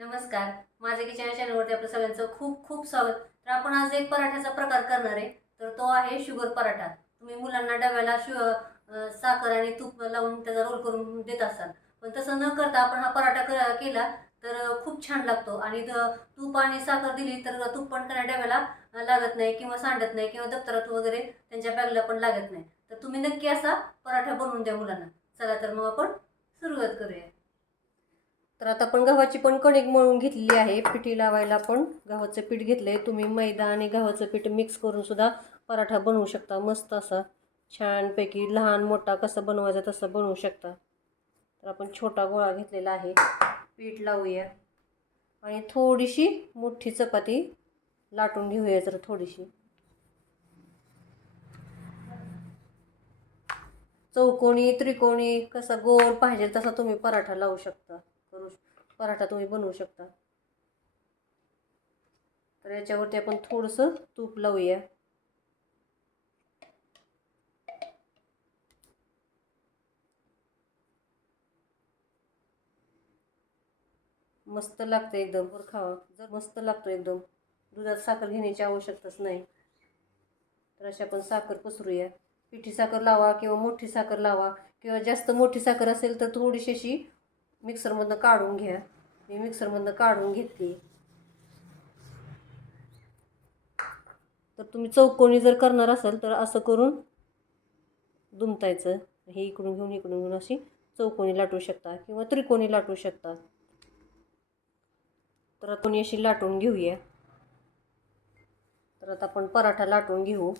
नमस्कार. माझे किचन या चॅनलवरती आपलं सगळ्यांचं खूप खूप स्वागत. तर आपण आज एक पराठ्याचा प्रकार करणार आहे. तर तो आहे शुगर पराठा. तुम्ही मुलांना डब्याला शु साखर आणि तूप लावून त्याचा रोल करून देत असाल. पण तसं न करता आपण हा पराठा कर केला तर खूप छान लागतो. आणि तूप आणि साखर दिली तर तूप पण त्यांना डब्याला लागत नाही किंवा सांडत नाही किंवा दप्तरात वगैरे त्यांच्या बॅगला पण लागत नाही. तर तुम्ही नक्की असा पराठा बनवून द्या मुलांना. चला तर मग आपण सुरुवात करूया. तर आता आपण गव्हाची पण कणिक मळून घेतलेली आहे. पिठी लावायला पण गव्हाचं पीठ घेतलंय. तुम्ही मैदा आणि गव्हाचं पीठ मिक्स करून सुद्धा पराठा बनवू शकता. मस्त असा छानपैकी लहान मोठा कसं बनवायचा तसं बनवू शकता. तर आपण छोटा गोळा घेतलेला आहे. पीठ लावूया. आणि थोडीशी मोठी चपाती लाटून घेऊया जर थोडीशी. चौकोनी त्रिकोणी कसा गोल पाहिजे तसा तुम्ही पराठा लावू शकता. पराठा तुम्ही बनवू शकता. तर याच्यावरती आपण थोडंसं तूप लावूया. मस्त लागतं एकदम बरं खावा जर मस्त लागतो एकदम. दुधात साखर घेण्याची आवश्यकताच नाही. तर अशी आपण साखर पसरूया. पिठी साखर लावा किंवा मोठी साखर लावा. किंवा जास्त मोठी साखर असेल तर थोडीशी अशी मिक्सरमधनं काढून घ्या. मी मिक्सरमधनं काढून घेतली तर तुम्ही चौकोनी जर करणार असाल तर असं करून दुमतायचं. हे इकडून घेऊन इकडून घेऊन अशी चौकोनी लाटू शकता किंवा त्रिकोणी लाटू शकता. तर कोणी अशी लाटून घेऊया. तर आता आपण पराठा लाटून घेऊ.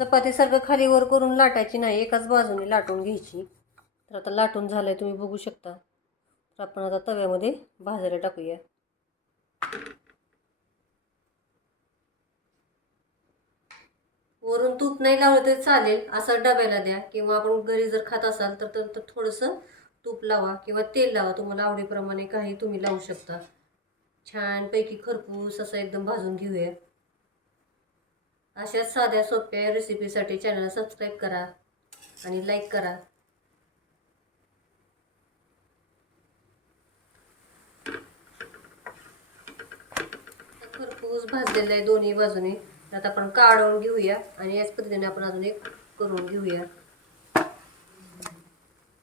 चपातीसारखं खाली वर करून लाटायची नाही एकाच बाजूने लाटून घ्यायची. तर आता लाटून झालं आहे तुम्ही बघू शकता. तर आपण आता तव्यामध्ये भाजायला टाकूया. वरून तूप नाही लावलं तरी चालेल असं डब्याला द्या. किंवा आपण घरी जर खात असाल तर तर तर थोडंसं तूप लावा किंवा तेल लावा. तुम्हाला आवडीप्रमाणे काही तुम्ही लावू शकता. छानपैकी खरपूस असं एकदम भाजून घेऊया. अशाच साध्या सोप्या रेसिपीसाठी चॅनल सबस्क्राईब करा आणि लाईक करा. खरपूस भाजलेलं आहे दोन्ही बाजूने. आता आपण काढून घेऊया आणि याच पद्धतीने आपण अजून एक करून घेऊया.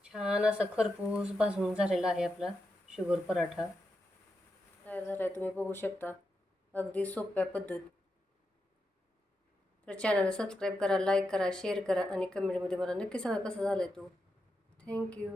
छान असा खरपूस भाजून झालेला आहे आपला शुगर पराठा. तयार झाला आहे तुम्ही बघू शकता. अगदी सोप्या पद्धत. तर चॅनलला सबस्क्राईब करा लाईक करा शेअर करा आणि कमेंटमध्ये मला नक्की सांगा कसं झालं आहे तो थँक्यू